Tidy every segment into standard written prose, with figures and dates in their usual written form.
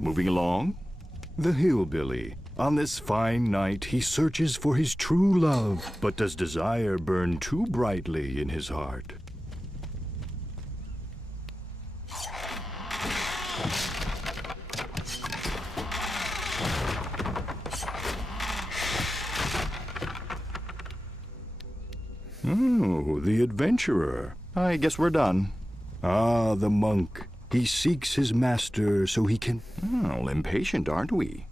Moving along. The Hillbilly. On this fine night, he searches for his true love, but does desire burn too brightly in his heart? Oh, the Adventurer. I guess we're done. The Monk. He seeks his master so he can... Oh, impatient, aren't we?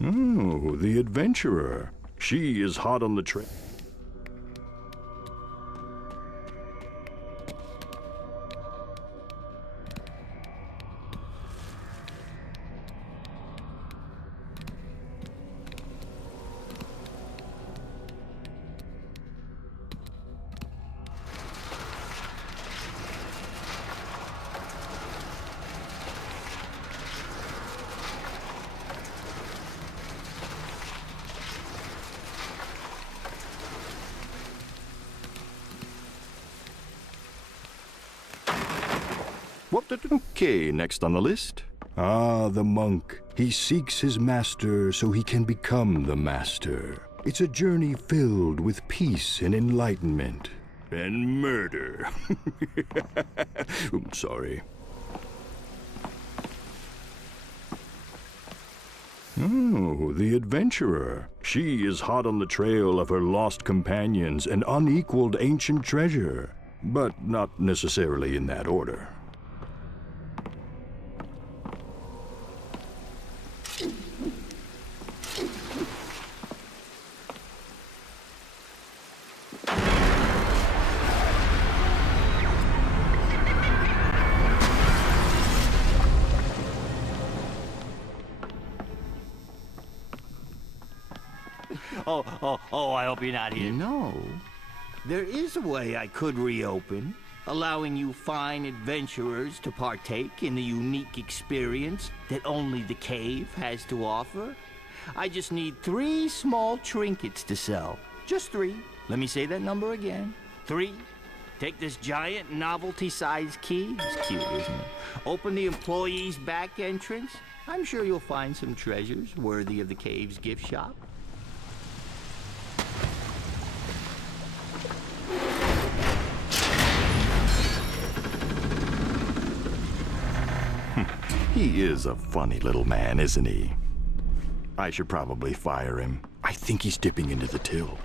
Oh, the Adventurer. She is hot on the trail. Okay, next on the list. The Monk. He seeks his master so he can become the master. It's a journey filled with peace and enlightenment. And murder. I'm sorry. Oh, the Adventurer. She is hot on the trail of her lost companions and unequaled ancient treasure. But not necessarily in that order. I hope you're not here. No. There is a way I could reopen, allowing you fine adventurers to partake in the unique experience that only the cave has to offer. I just need 3 small trinkets to sell. Just 3. Let me say that number again. 3. Take this giant novelty-sized key. It's cute, isn't it? Open the employee's back entrance. I'm sure you'll find some treasures worthy of the cave's gift shop. He is a funny little man, isn't he? I should probably fire him. I think he's dipping into the till.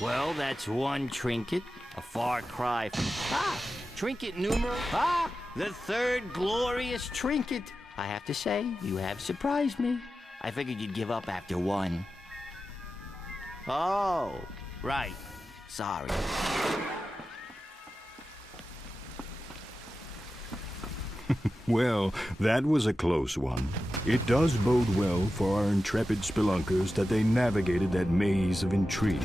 Well, that's one trinket, a far cry from... trinket numero... the third glorious trinket. I have to say, you have surprised me. I figured you'd give up after one. Oh, right. Sorry. Well, that was a close one. It does bode well for our intrepid spelunkers that they navigated that maze of intrigue.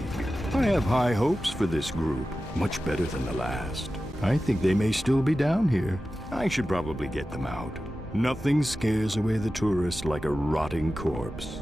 I have high hopes for this group, much better than the last. I think they may still be down here. I should probably get them out. Nothing scares away the tourist like a rotting corpse.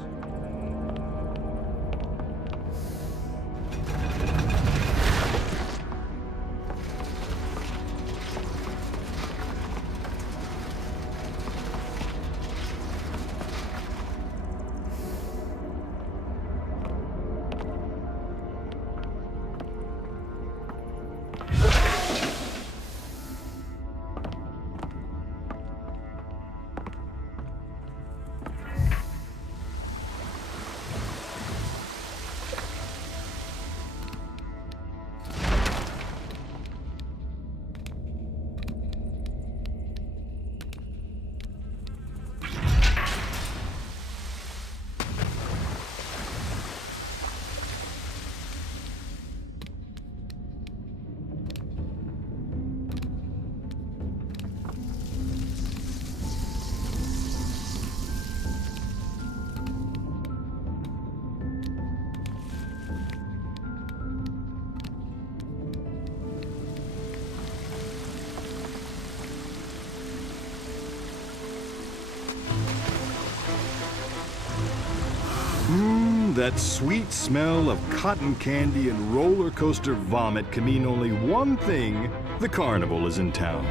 That sweet smell of cotton candy and roller coaster vomit can mean only one thing: the carnival is in town.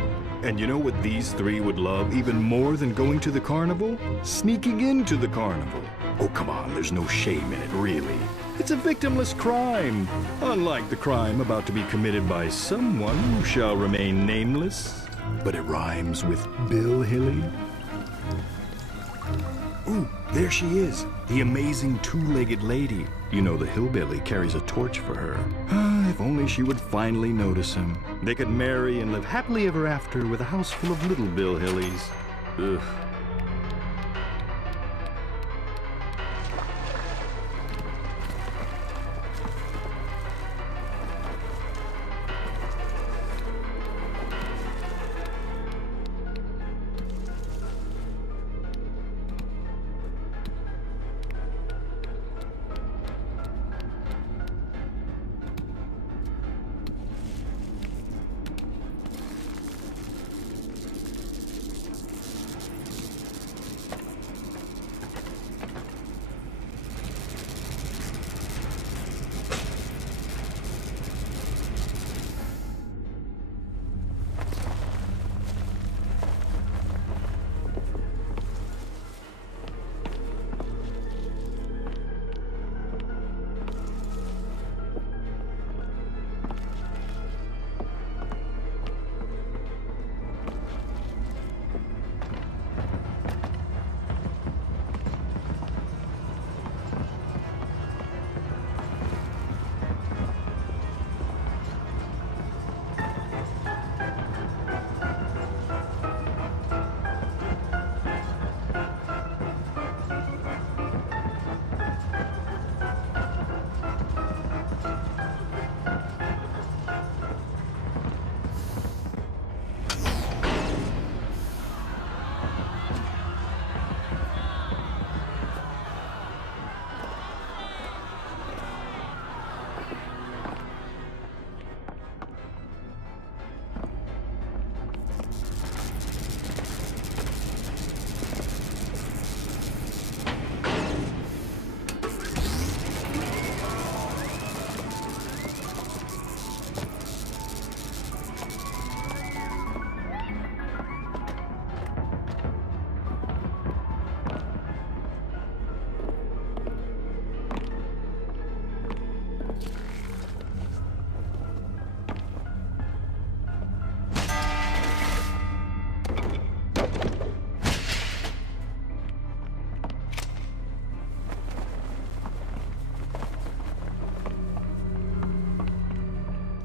And you know what these three would love even more than going to the carnival? Sneaking into the carnival. Oh, come on, there's no shame in it, really. It's a victimless crime, unlike the crime about to be committed by someone who shall remain nameless. But it rhymes with Bill Hilly. Ooh, there she is, the amazing two-legged lady. You know the hillbilly carries a torch for her. If only she would finally notice him. They could marry and live happily ever after with a house full of little Bill Hillies. Ugh.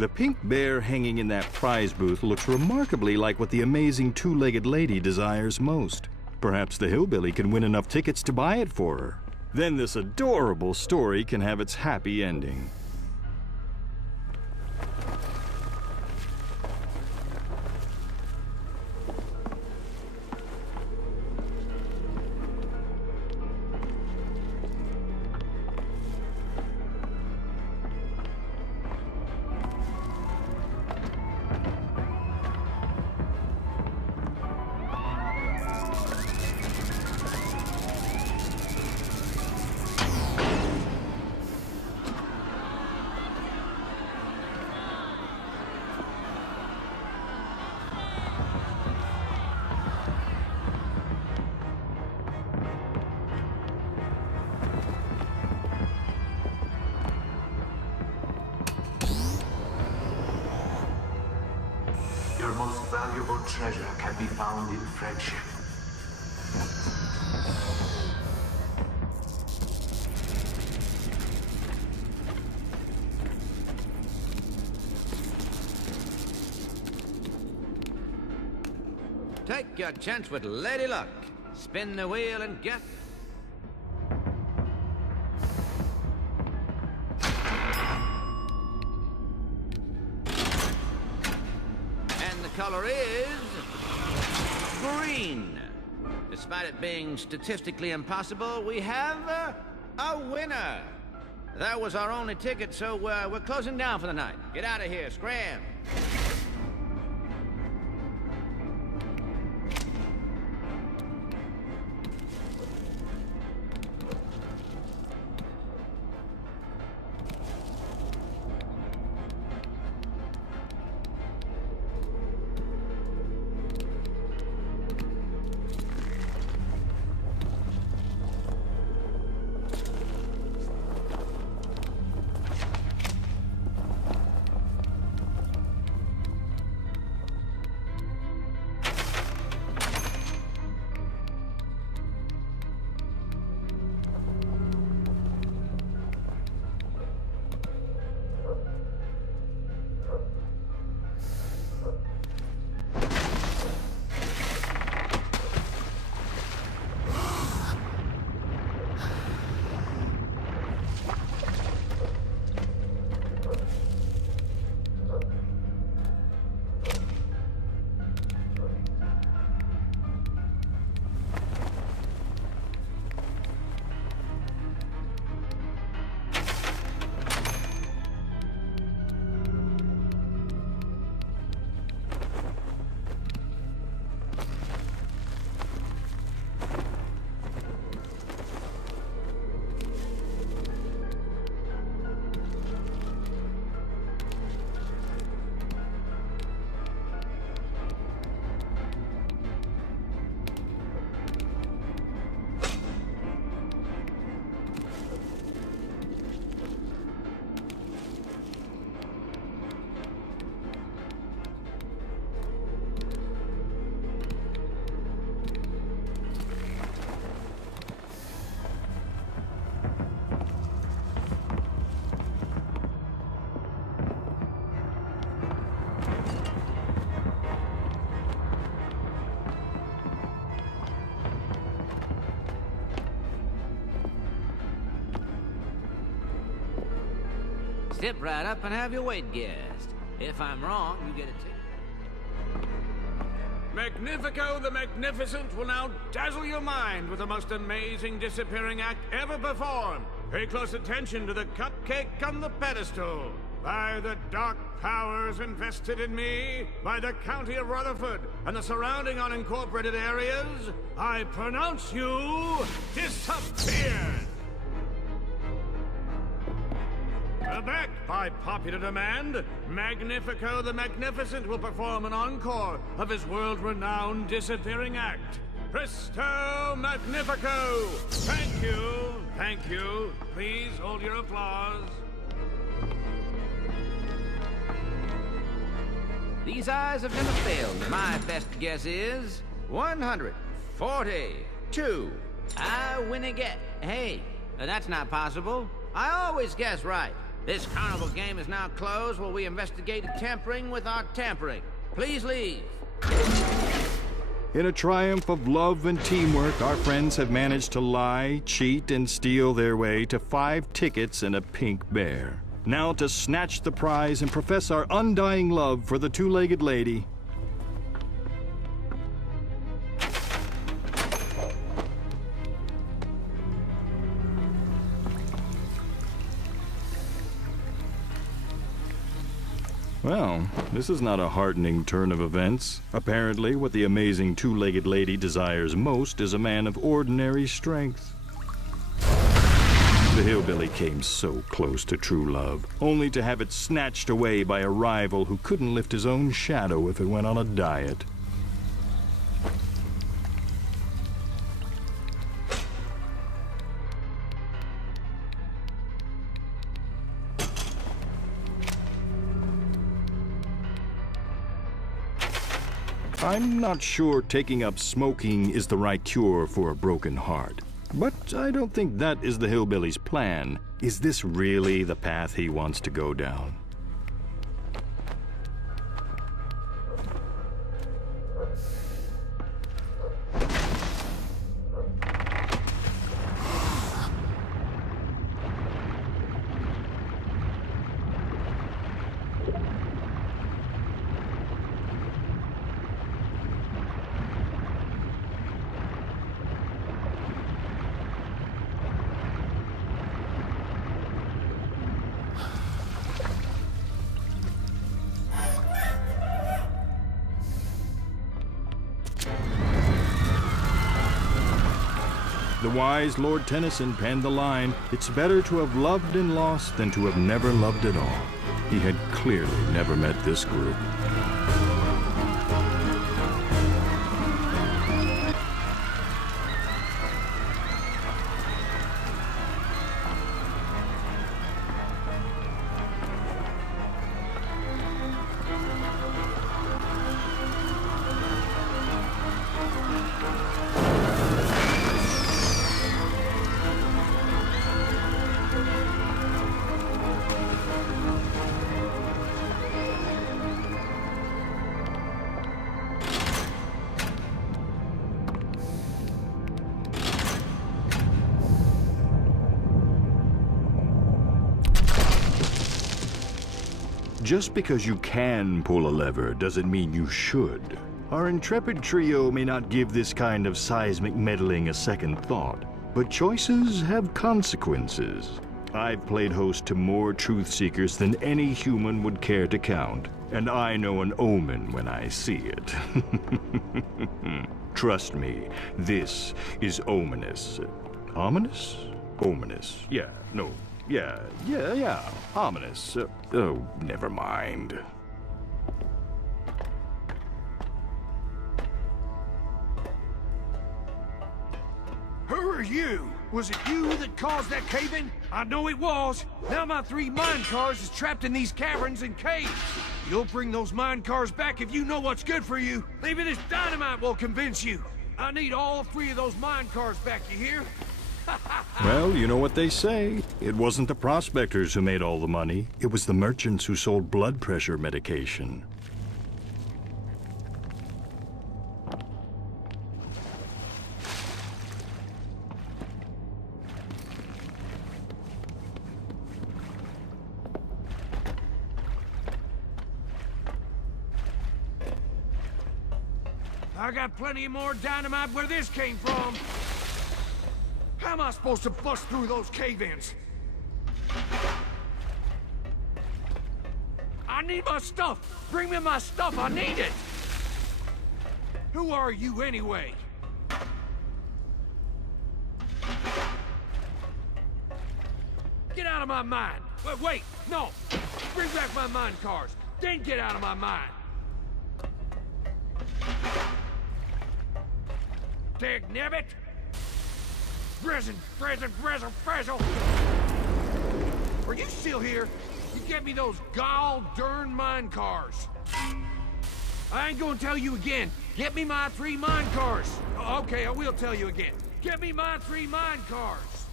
The pink bear hanging in that prize booth looks remarkably like what the amazing two-legged lady desires most. Perhaps the hillbilly can win enough tickets to buy it for her. Then this adorable story can have its happy ending. Your most valuable treasure can be found in friendship. Take your chance with Lady Luck. Spin the wheel and get... And the color is... green. Despite it being statistically impossible, we have a winner. That was our only ticket, so we're closing down for the night. Get out of here, scram. Step right up and have your weight guessed. If I'm wrong, you get a ticket. Magnifico the Magnificent will now dazzle your mind with the most amazing disappearing act ever performed. Pay close attention to the cupcake on the pedestal. By the dark powers invested in me, by the county of Rutherford and the surrounding unincorporated areas, I pronounce you disappeared. Backed by popular demand, Magnifico the Magnificent will perform an encore of his world-renowned disappearing act. Presto Magnifico! Thank you, thank you. Please hold your applause. These eyes have never failed. My best guess is 142. I win again. Hey, that's not possible. I always guess right. This carnival game is now closed while we investigate tampering with our tampering. Please leave. In a triumph of love and teamwork, our friends have managed to lie, cheat, and steal their way to 5 tickets and a pink bear. Now to snatch the prize and profess our undying love for the two-legged lady. Well, this is not a heartening turn of events. Apparently, what the amazing two-legged lady desires most is a man of ordinary strength. The hillbilly came so close to true love, only to have it snatched away by a rival who couldn't lift his own shadow if it went on a diet. I'm not sure taking up smoking is the right cure for a broken heart. But I don't think that is the hillbilly's plan. Is this really the path he wants to go down? The wise Lord Tennyson penned the line, "It's better to have loved and lost than to have never loved at all." He had clearly never met this group. Just because you can pull a lever doesn't mean you should. Our intrepid trio may not give this kind of seismic meddling a second thought, but choices have consequences. I've played host to more truth seekers than any human would care to count, and I know an omen when I see it. Trust me, this is ominous. Ominous? Ominous. Yeah, no. Yeah. Ominous. Oh, never mind. Who are you? Was it you that caused that cave-in? I know it was. Now my 3 mine cars is trapped in these caverns and caves. You'll bring those mine cars back if you know what's good for you. Leaving this dynamite will convince you. I need all 3 of those mine cars back, you hear? Well, you know what they say. It wasn't the prospectors who made all the money. It was the merchants who sold blood pressure medication. I got plenty more dynamite where this came from. How am I supposed to bust through those cave-ins? I need my stuff! Bring me my stuff, I need it! Who are you anyway? Get out of my mind! Wait, no! Bring back my mine cars, then get out of my mind! Dagnabbit! Frizzle! Are you still here? You get me those gall-darn mine cars. I ain't gonna tell you again. Get me my 3 mine cars. Okay, I will tell you again. Get me my 3 mine cars.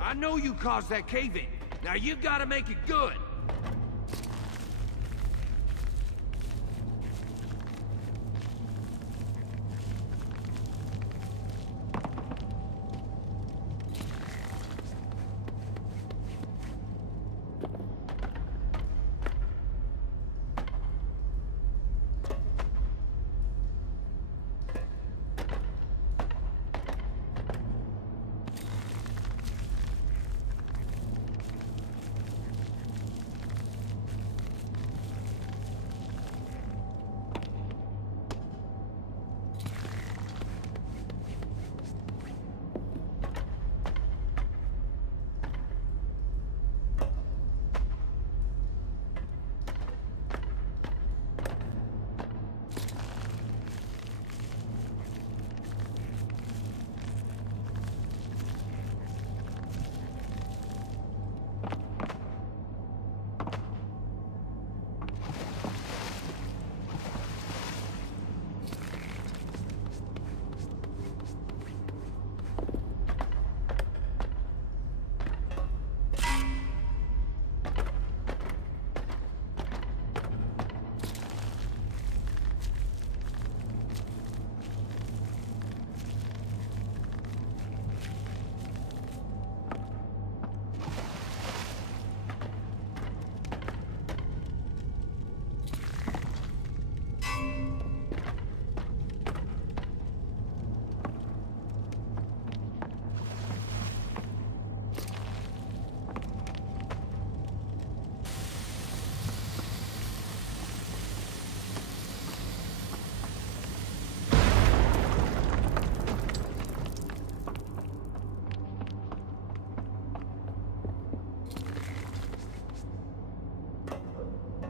I know you caused that cave-in. Now you gotta make it good.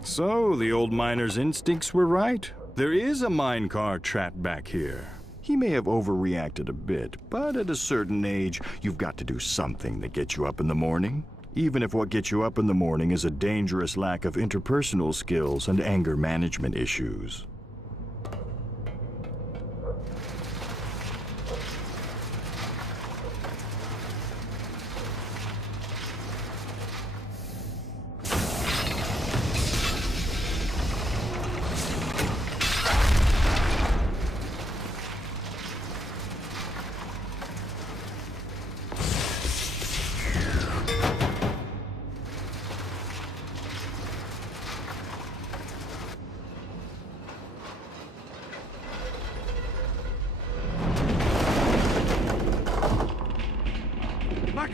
So, the old miner's instincts were right. There is a minecart trapped back here. He may have overreacted a bit, but at a certain age, you've got to do something that gets you up in the morning. Even if what gets you up in the morning is a dangerous lack of interpersonal skills and anger management issues.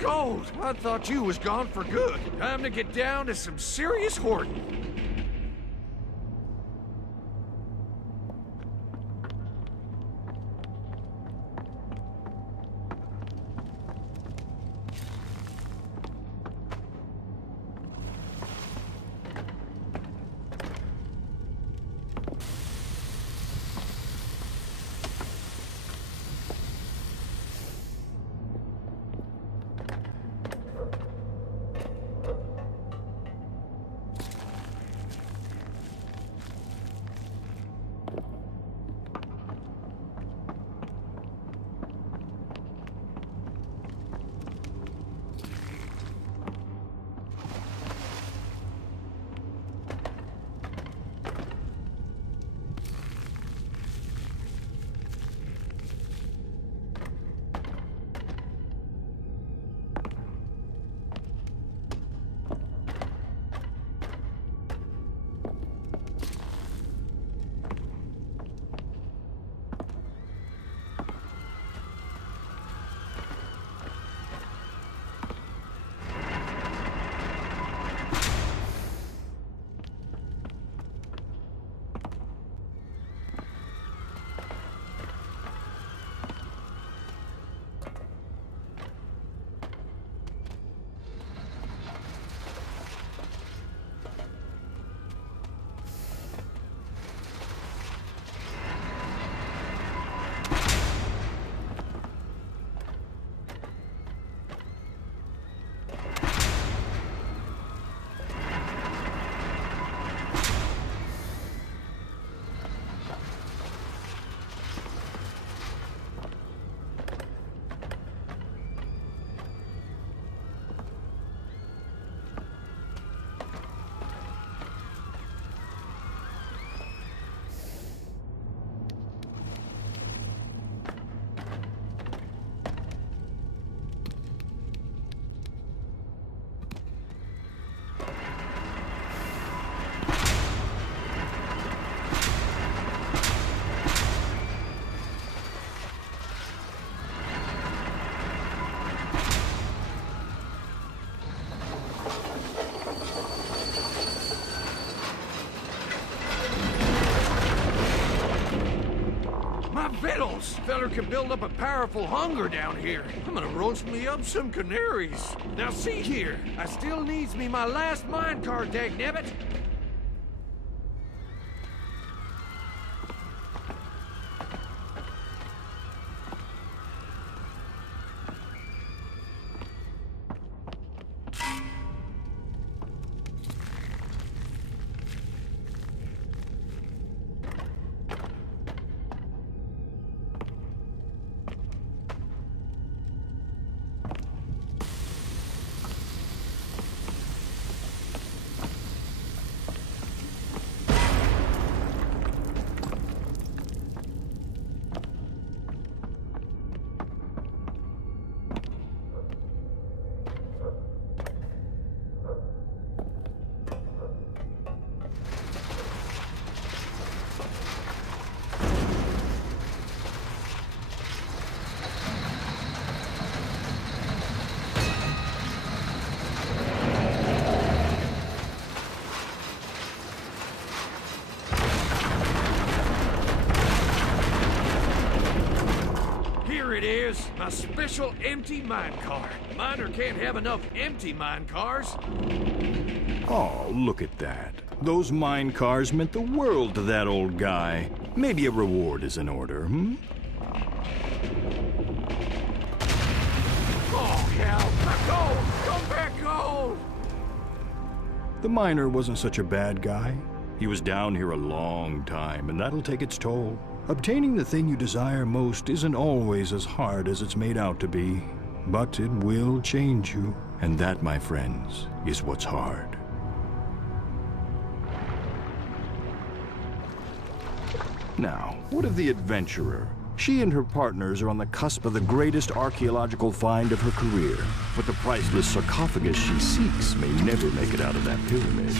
Gold! I thought you was gone for good. Time to get down to some serious hoarding. My victuals! Feller can build up a powerful hunger down here. I'm gonna roast me up some canaries. Now see here, I still needs me my last minecart, dagnabbit. It is my special empty minecart. Miner can't have enough empty minecars. Oh, look at that. Those mine cars meant the world to that old guy. Maybe a reward is in order, hmm? Oh, hell, back gold! Come back gold! The miner wasn't such a bad guy. He was down here a long time, and that'll take its toll. Obtaining the thing you desire most isn't always as hard as it's made out to be, but it will change you, and that, my friends, is what's hard. Now, what of the adventurer? She and her partners are on the cusp of the greatest archaeological find of her career, but the priceless sarcophagus she seeks may never make it out of that pyramid,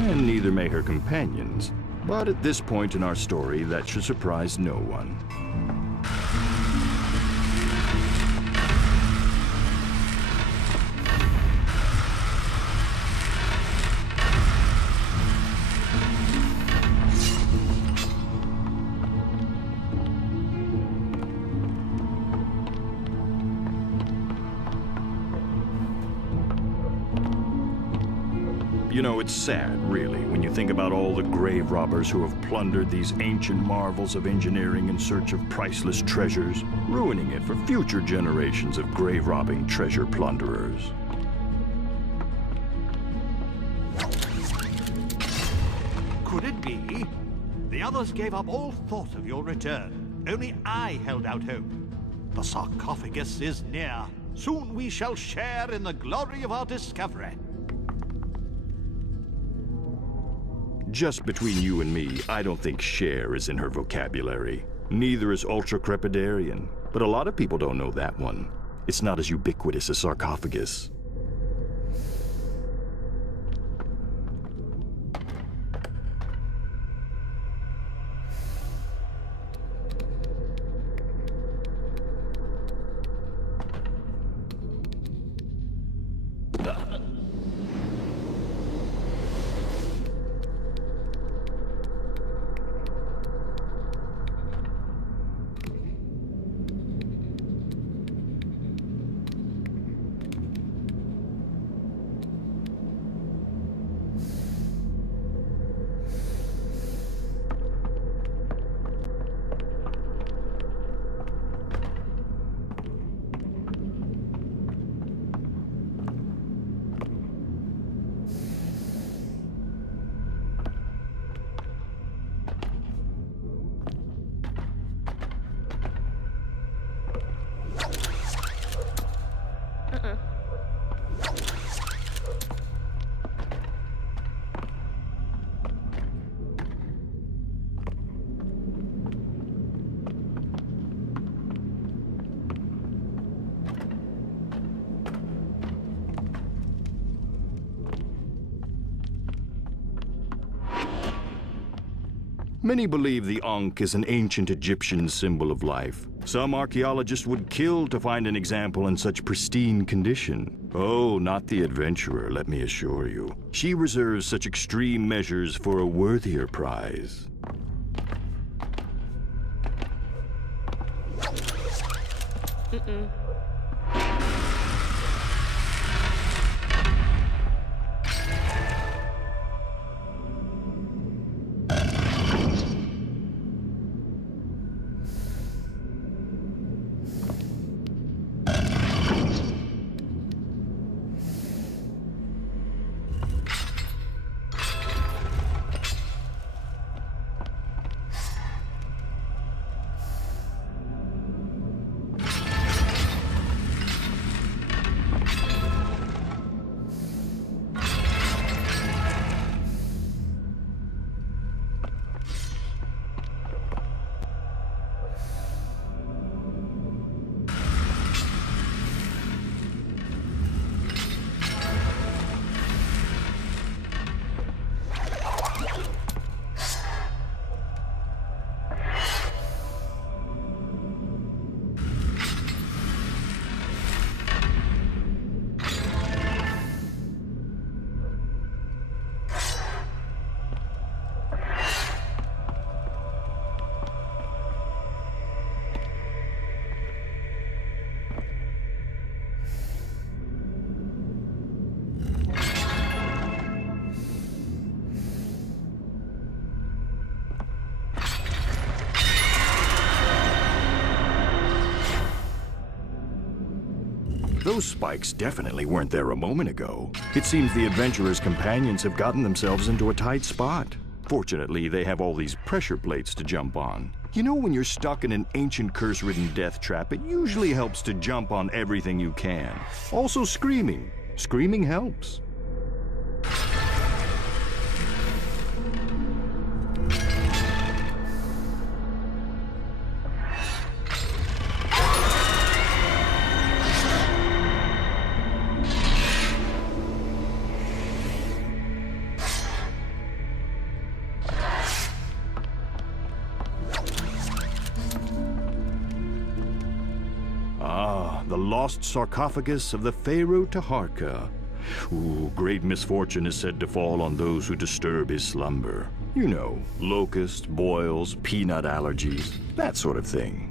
and neither may her companions. But at this point in our story, that should surprise no one. You know, it's sad, really, when you think about all the grave robbers who have plundered these ancient marvels of engineering in search of priceless treasures, ruining it for future generations of grave-robbing treasure plunderers. Could it be? The others gave up all thought of your return. Only I held out hope. The sarcophagus is near. Soon we shall share in the glory of our discovery. Just between you and me, I don't think share is in her vocabulary. Neither is ultra-crepidarian, but a lot of people don't know that one. It's not as ubiquitous as sarcophagus. Many believe the Ankh is an ancient Egyptian symbol of life. Some archaeologists would kill to find an example in such pristine condition. Oh, not the adventurer, let me assure you. She reserves such extreme measures for a worthier prize. Those spikes definitely weren't there a moment ago. It seems the adventurers' companions have gotten themselves into a tight spot. Fortunately, they have all these pressure plates to jump on. You know, when you're stuck in an ancient curse-ridden death trap, it usually helps to jump on everything you can. Also screaming. Screaming helps. The lost sarcophagus of the Pharaoh Taharka. Ooh, great misfortune is said to fall on those who disturb his slumber. You know, locusts, boils, peanut allergies, that sort of thing.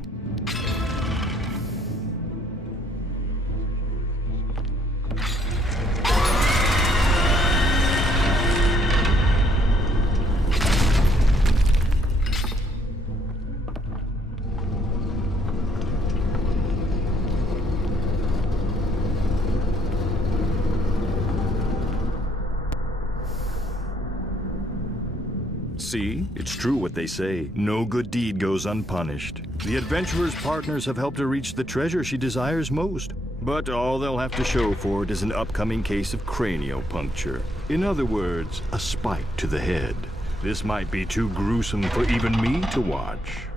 See, it's true what they say. No good deed goes unpunished. The adventurer's partners have helped her reach the treasure she desires most. But all they'll have to show for it is an upcoming case of craniopuncture. In other words, a spike to the head. This might be too gruesome for even me to watch.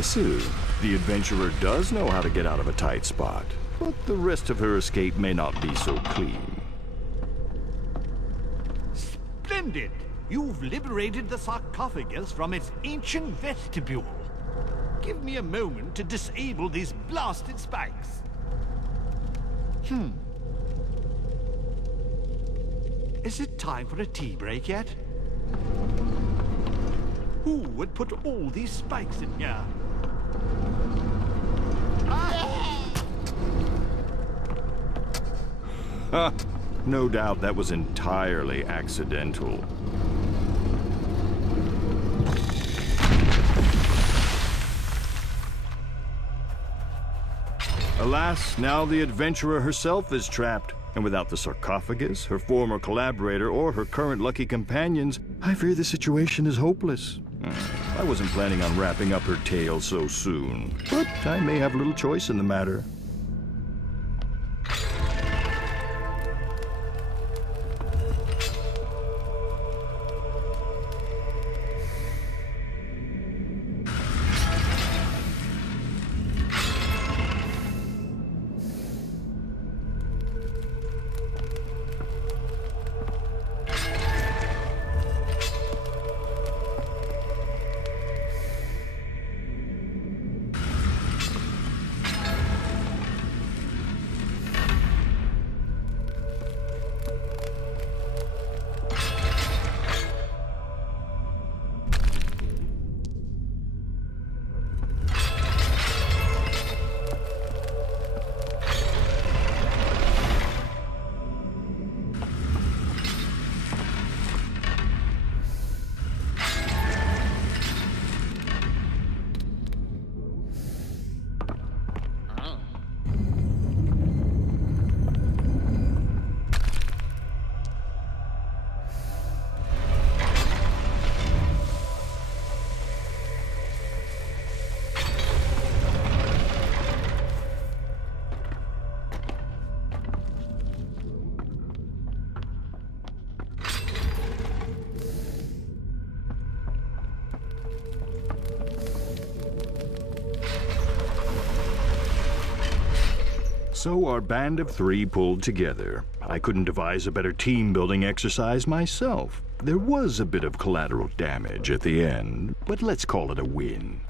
Impressive. The adventurer does know how to get out of a tight spot, but the rest of her escape may not be so clean. Splendid! You've liberated the sarcophagus from its ancient vestibule. Give me a moment to disable these blasted spikes. Is it time for a tea break yet? Who would put all these spikes in here? No doubt that was entirely accidental. Alas, now the adventurer herself is trapped, and without the sarcophagus, her former collaborator, or her current lucky companions, I fear the situation is hopeless. I wasn't planning on wrapping up her tale so soon, but I may have little choice in the matter. So our band of three pulled together. I couldn't devise a better team-building exercise myself. There was a bit of collateral damage at the end, but let's call it a win.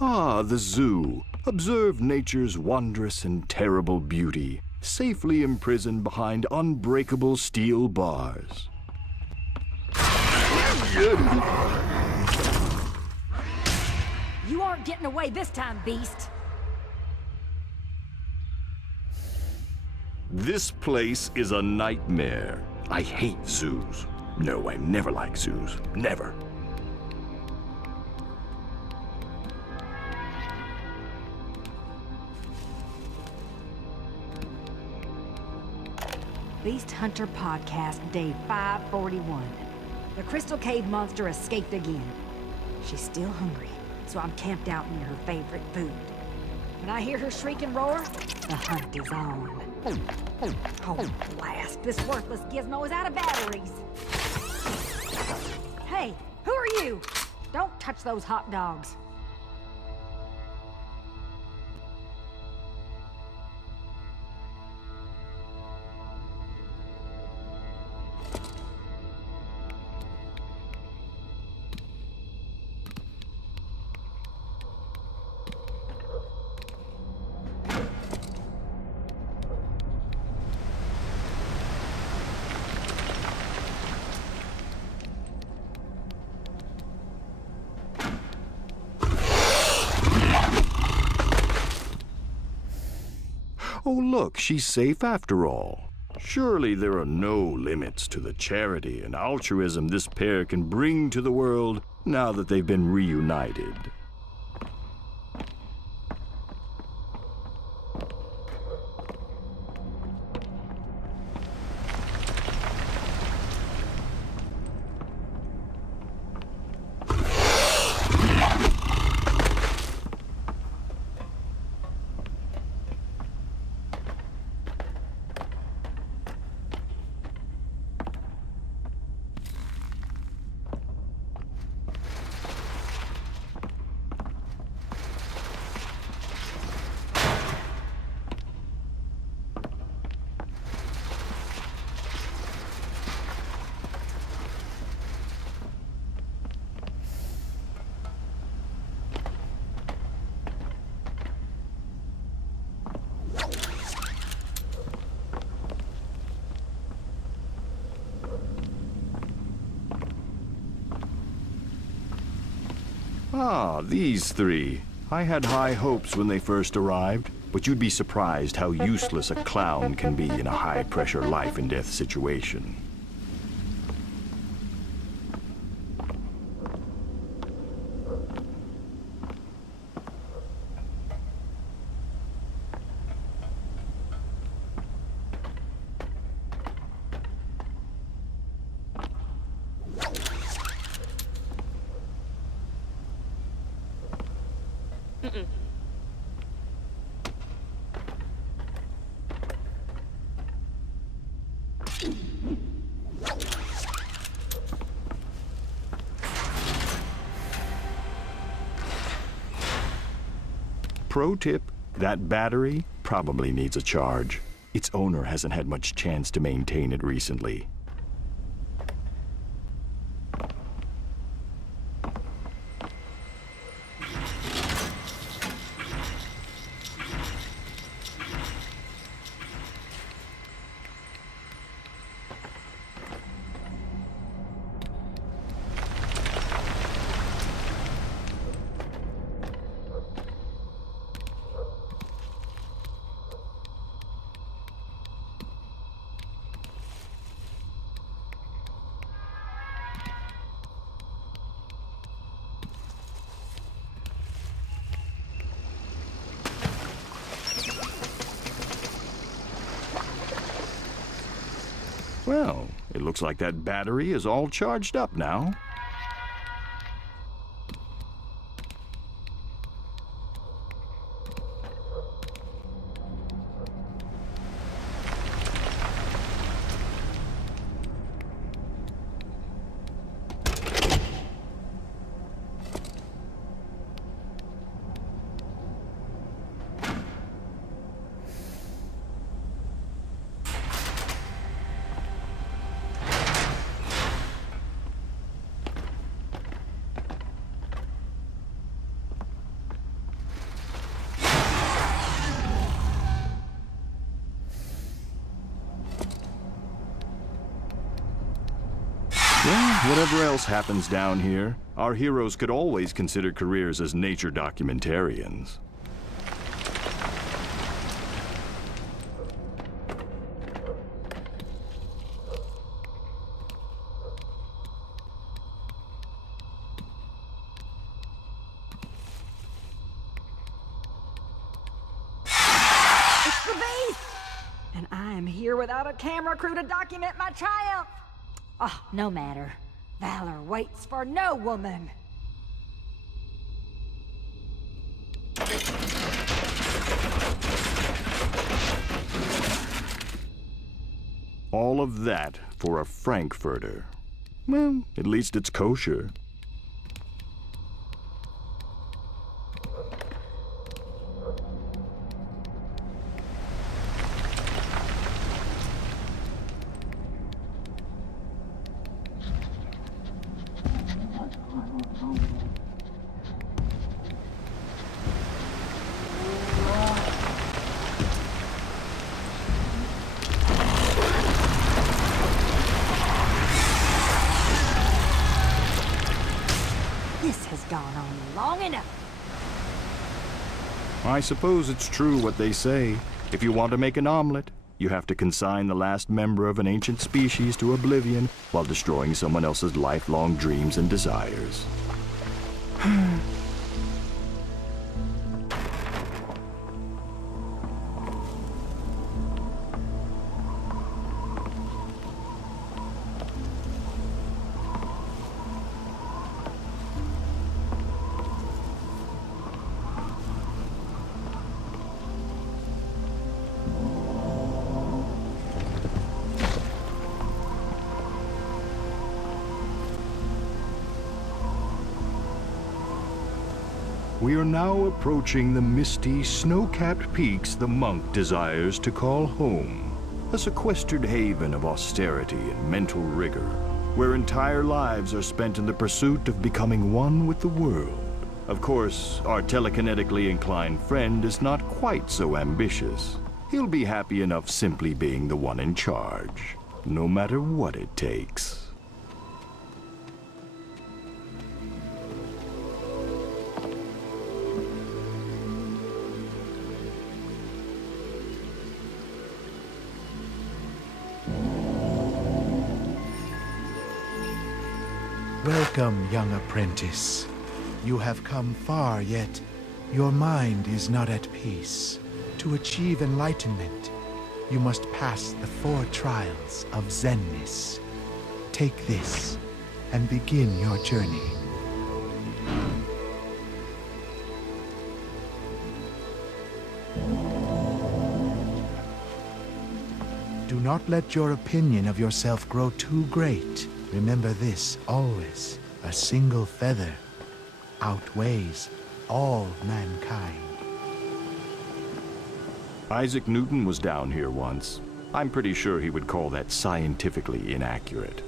Ah, the zoo. Observe nature's wondrous and terrible beauty, safely imprisoned behind unbreakable steel bars. You aren't getting away this time, beast. This place is a nightmare. I hate zoos. No, I never like zoos. Never. Beast Hunter Podcast, day 541. The Crystal Cave monster escaped again. She's still hungry, so I'm camped out near her favorite food. When I hear her shriek and roar, the hunt is on. Oh, blast. This worthless gizmo is out of batteries. Hey, who are you? Don't touch those hot dogs. Oh, look, she's safe after all. Surely there are no limits to the charity and altruism this pair can bring to the world now that they've been reunited. Ah, these three. I had high hopes when they first arrived, but you'd be surprised how useless a clown can be in a high-pressure life-and-death situation. Pro tip, that battery probably needs a charge. Its owner hasn't had much chance to maintain it recently. Well, it looks like that battery is all charged up now. Well, whatever else happens down here, our heroes could always consider careers as nature documentarians. It's the beast! And I am here without a camera crew to document my triumph! Oh, no matter. Valor waits for no woman. All of that for a frankfurter. Well, at least it's kosher. This has gone on long enough. I suppose it's true what they say. If you want to make an omelet, you have to consign the last member of an ancient species to oblivion while destroying someone else's lifelong dreams and desires. We are now approaching the misty, snow-capped peaks the monk desires to call home. A sequestered haven of austerity and mental rigor, where entire lives are spent in the pursuit of becoming one with the world. Of course, our telekinetically inclined friend is not quite so ambitious. He'll be happy enough simply being the one in charge, no matter what it takes. Welcome, young apprentice. You have come far, yet your mind is not at peace. To achieve enlightenment, you must pass the 4 trials of Zenness. Take this and begin your journey. Do not let your opinion of yourself grow too great. Remember this always. A single feather outweighs all mankind. Isaac Newton was down here once. I'm pretty sure he would call that scientifically inaccurate.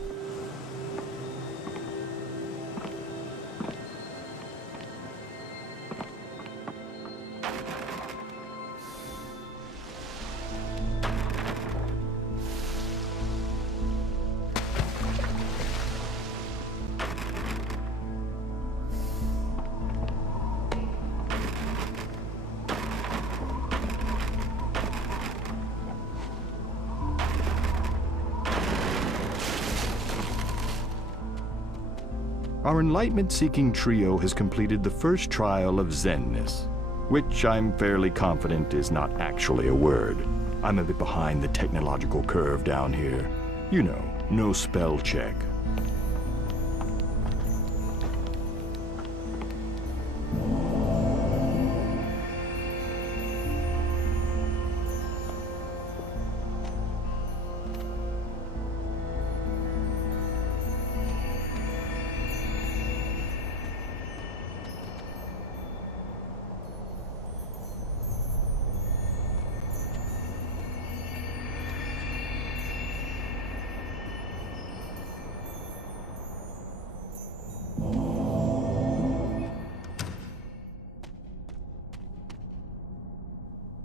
Our enlightenment-seeking trio has completed the first trial of Zenness, which I'm fairly confident is not actually a word. I'm a bit behind the technological curve down here. You know, no spell check.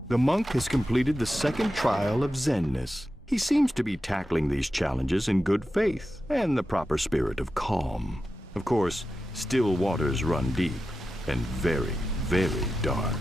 The monk has completed the second trial of Zenness. He seems to be tackling these challenges in good faith and the proper spirit of calm. Of course, still waters run deep and very, very dark.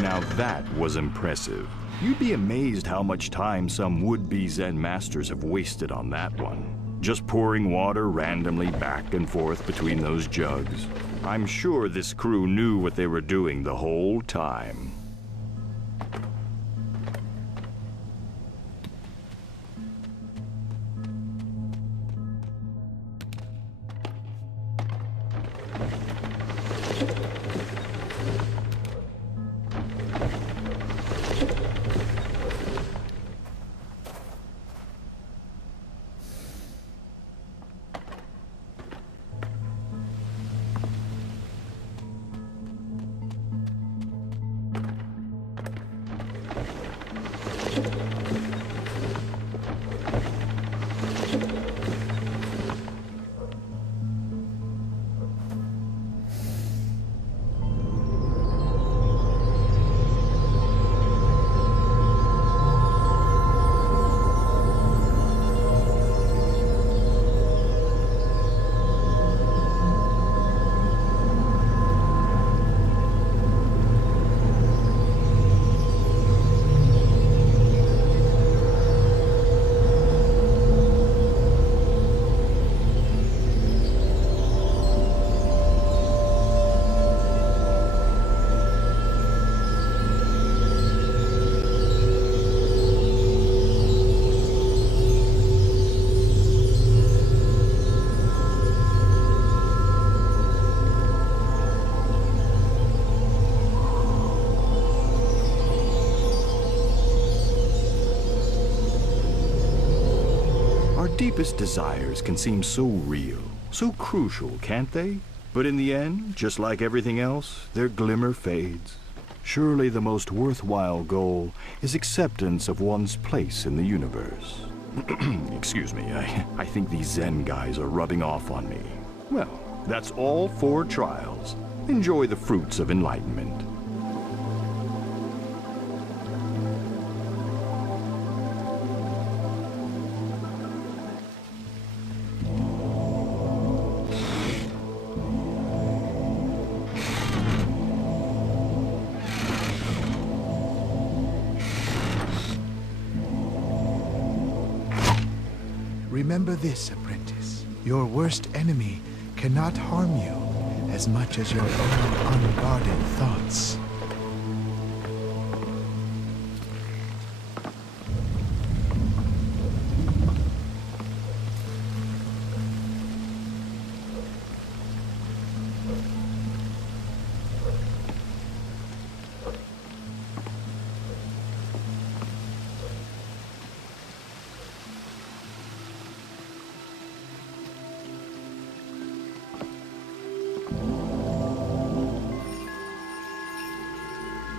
Now that was impressive. You'd be amazed how much time some would-be Zen masters have wasted on that one. Just pouring water randomly back and forth between those jugs. I'm sure this crew knew what they were doing the whole time. deepest desires can seem so real, so crucial, can't they? But in the end, just like everything else, their glimmer fades. Surely the most worthwhile goal is acceptance of one's place in the universe. Excuse me, I think these Zen guys are rubbing off on me. Well, that's all 4 trials. Enjoy the fruits of enlightenment. Remember this, apprentice. Your worst enemy cannot harm you as much as your own unguarded thoughts.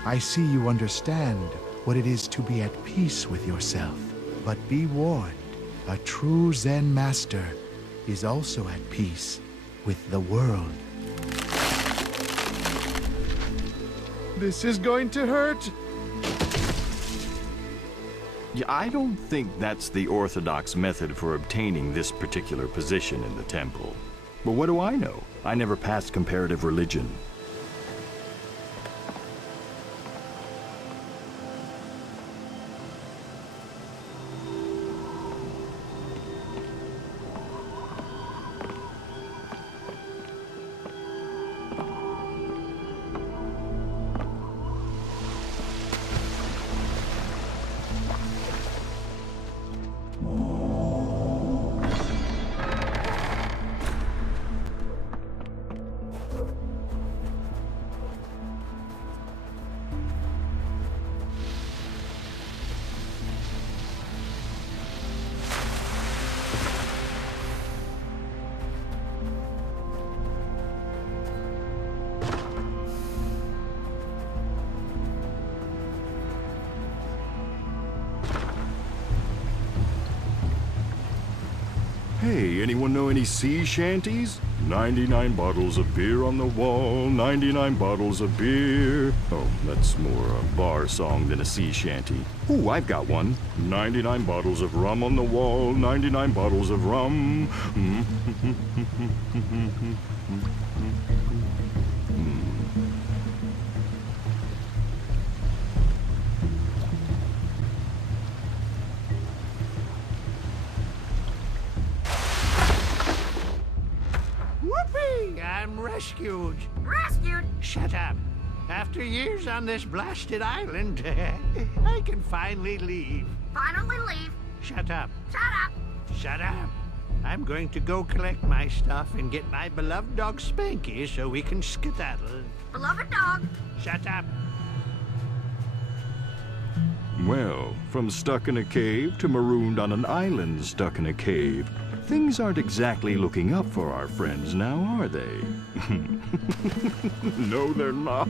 I see you understand what it is to be at peace with yourself. But be warned, a true Zen master is also at peace with the world. This is going to hurt. Yeah, I don't think that's the orthodox method for obtaining this particular position in the temple. But what do I know? I never passed comparative religion. Hey, anyone know any sea shanties? 99 bottles of beer on the wall, 99 bottles of beer. Oh, that's more a bar song than a sea shanty. Ooh, I've got one. 99 bottles of rum on the wall, 99 bottles of rum. I'm rescued. Rescued? Shut up. After years on this blasted island, I can finally leave. Finally leave. Shut up. Shut up. Shut up. I'm going to go collect my stuff and get my beloved dog Spanky so we can skedaddle. Beloved dog. Shut up. Well, from stuck in a cave to marooned on an island stuck in a cave, things aren't exactly looking up for our friends now, are they? No, they're not.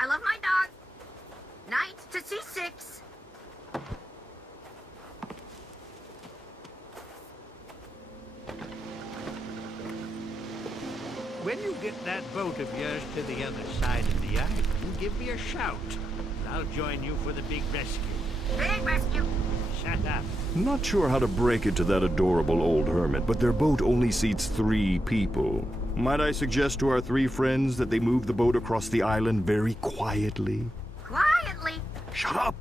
I love my dog. Night to C6. When you get that boat of yours to the other side of the island, give me a shout. I'll join you for the big rescue. Big rescue. Shut up. Not sure how to break it to that adorable old hermit, but their boat only seats 3 people. Might I suggest to our 3 friends that they move the boat across the island very quietly? Quietly. Shut up!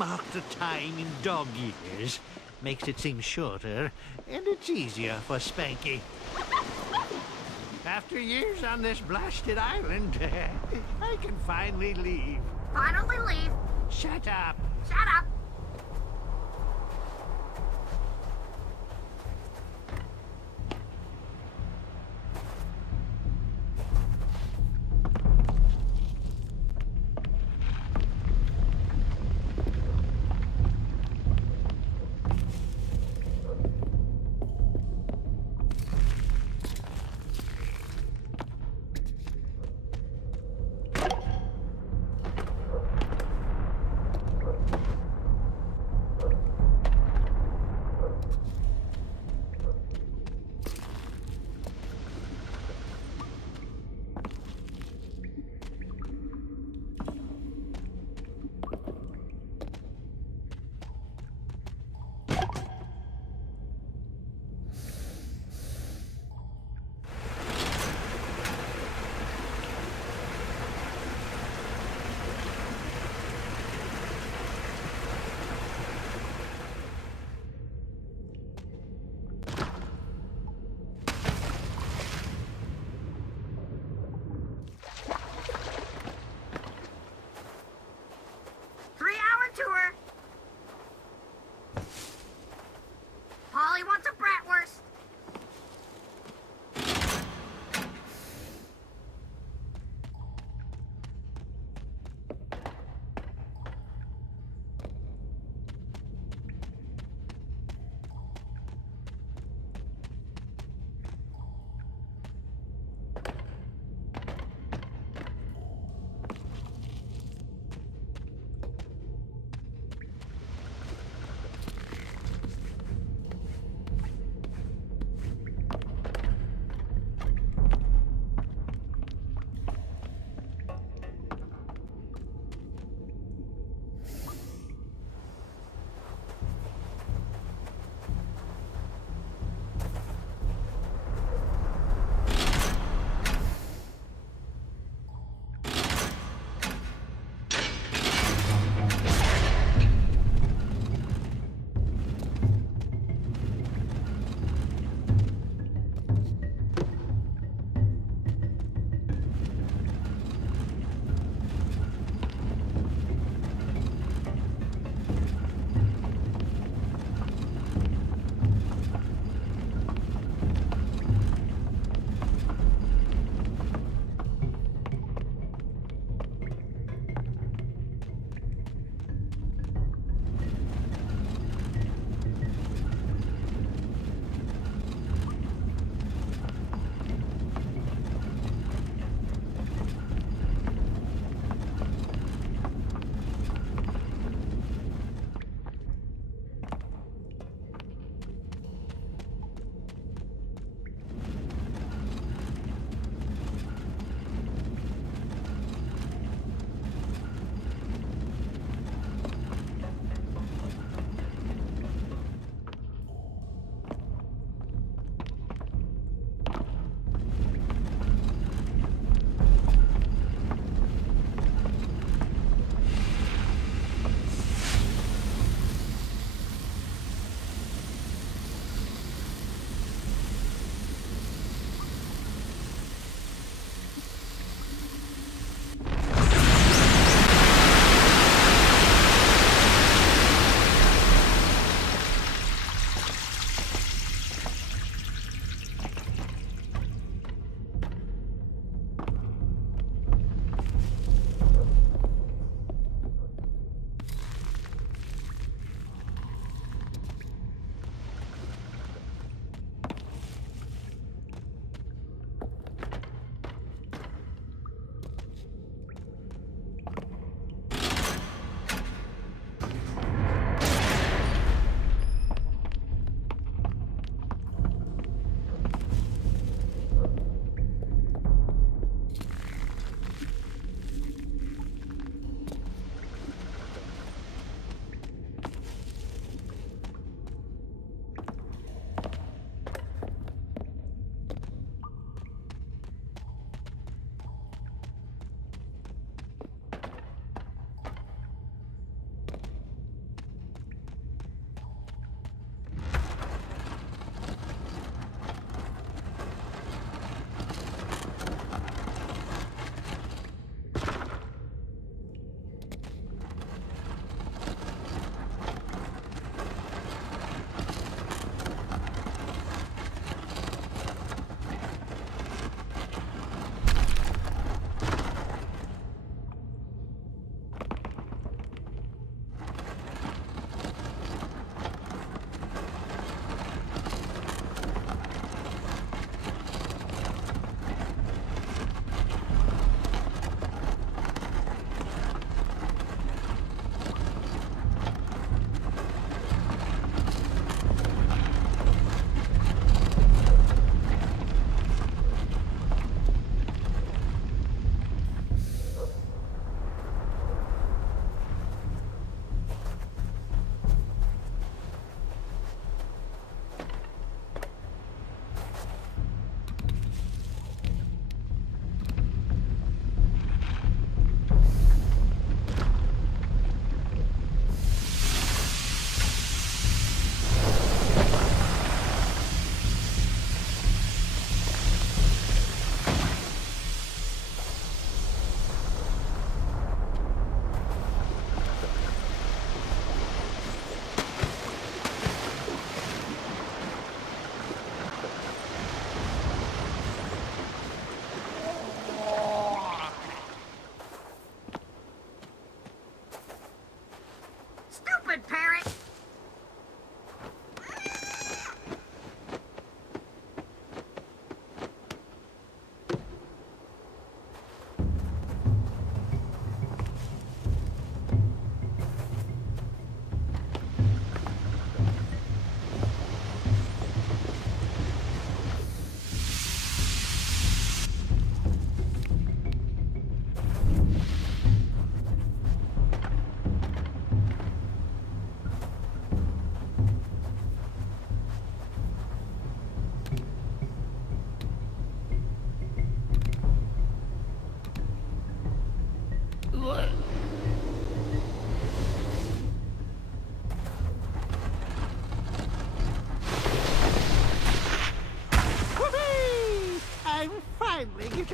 mark the time in dog years. Makes it seem shorter, and it's easier for Spanky. After years on this blasted island, I can finally leave. Finally leave. Shut up. Shut up.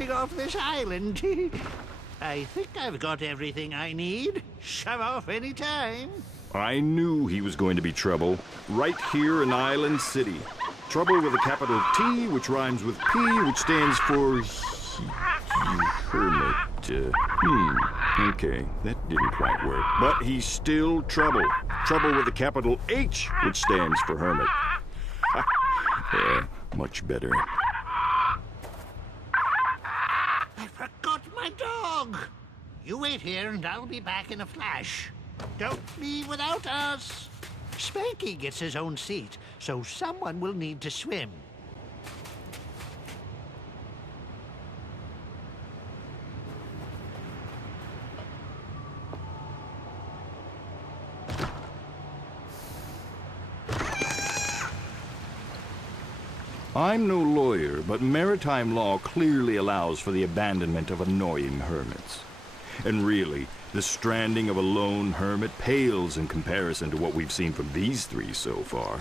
getting off this island. I think I've got everything I need. Shove off any time. I knew he was going to be trouble. Right here in Island City. Trouble with a capital T, which rhymes with P, which stands for... hermit. Okay, that didn't quite work. But he's still trouble. Trouble with a capital H, which stands for hermit. Yeah, much better. I forgot my dog. You wait here and I'll be back in a flash. Don't leave without us. Spanky gets his own seat, so someone will need to swim. I'm no lawyer, but maritime law clearly allows for the abandonment of annoying hermits. And really, the stranding of a lone hermit pales in comparison to what we've seen from these three so far.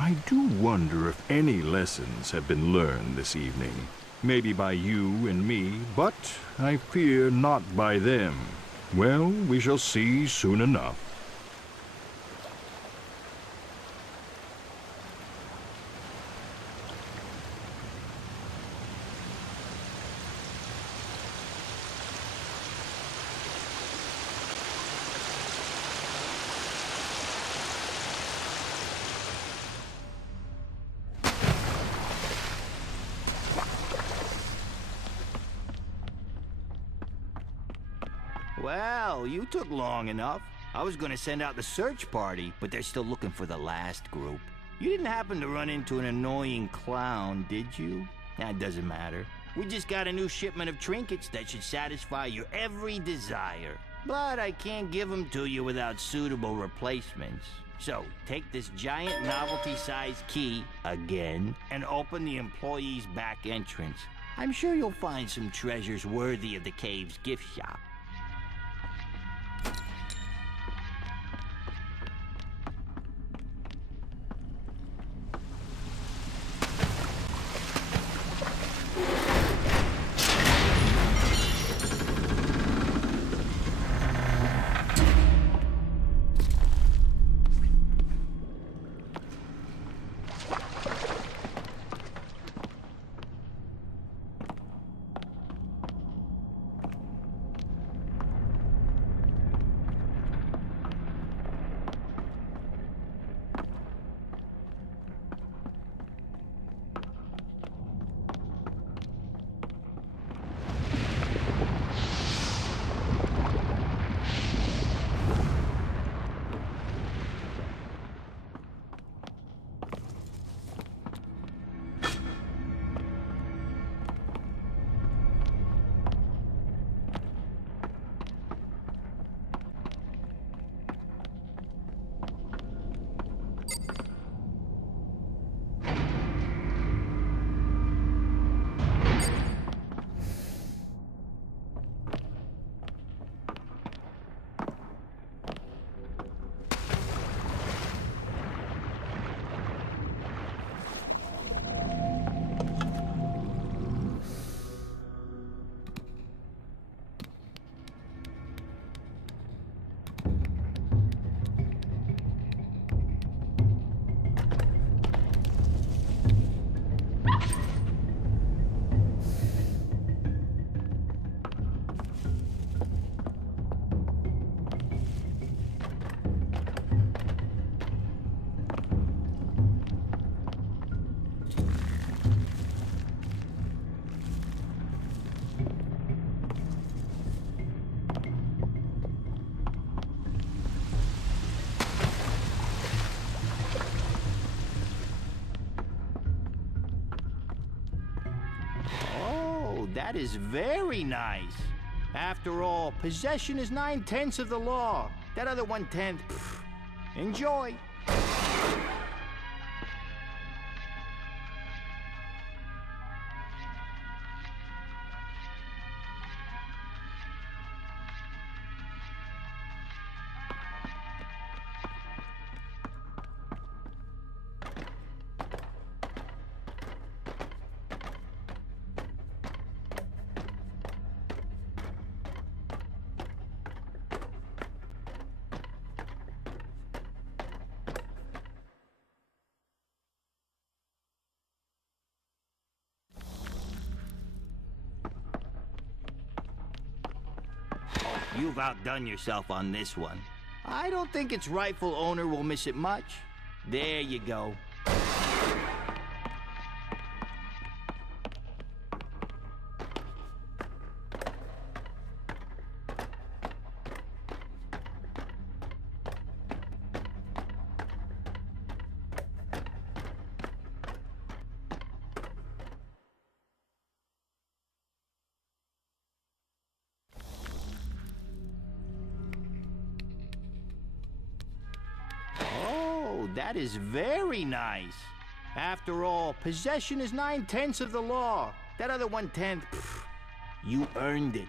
I do wonder if any lessons have been learned this evening. Maybe by you and me, but I fear not by them. Well, we shall see soon enough. Well, you took long enough. I was gonna send out the search party, but they're still looking for the last group. You didn't happen to run into an annoying clown, did you? That doesn't matter. We just got a new shipment of trinkets that should satisfy your every desire. But I can't give them to you without suitable replacements. So, take this giant novelty-sized key, again, and open the employee's back entrance. I'm sure you'll find some treasures worthy of the cave's gift shop. That is very nice. After all, possession is 9/10 of the law. That other 1/10, enjoy. You've outdone yourself on this one. I don't think its rightful owner will miss it much. There you go. That is very nice. After all, possession is 9/10 of the law. That other 1/10, you earned it.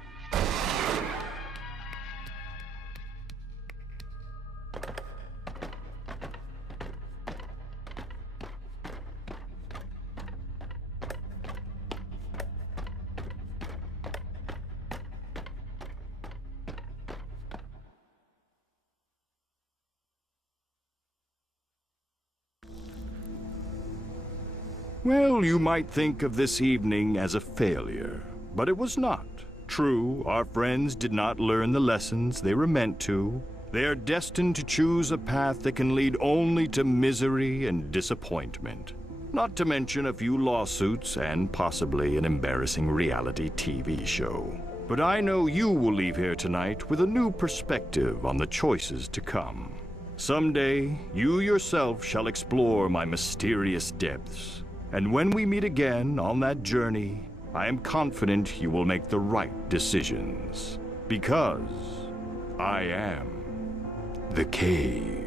Well, you might think of this evening as a failure, but it was not. True, our friends did not learn the lessons they were meant to. They are destined to choose a path that can lead only to misery and disappointment. Not to mention a few lawsuits and possibly an embarrassing reality TV show. But I know you will leave here tonight with a new perspective on the choices to come. Someday, you yourself shall explore my mysterious depths. And when we meet again on that journey, I am confident you will make the right decisions. Because I am the cave.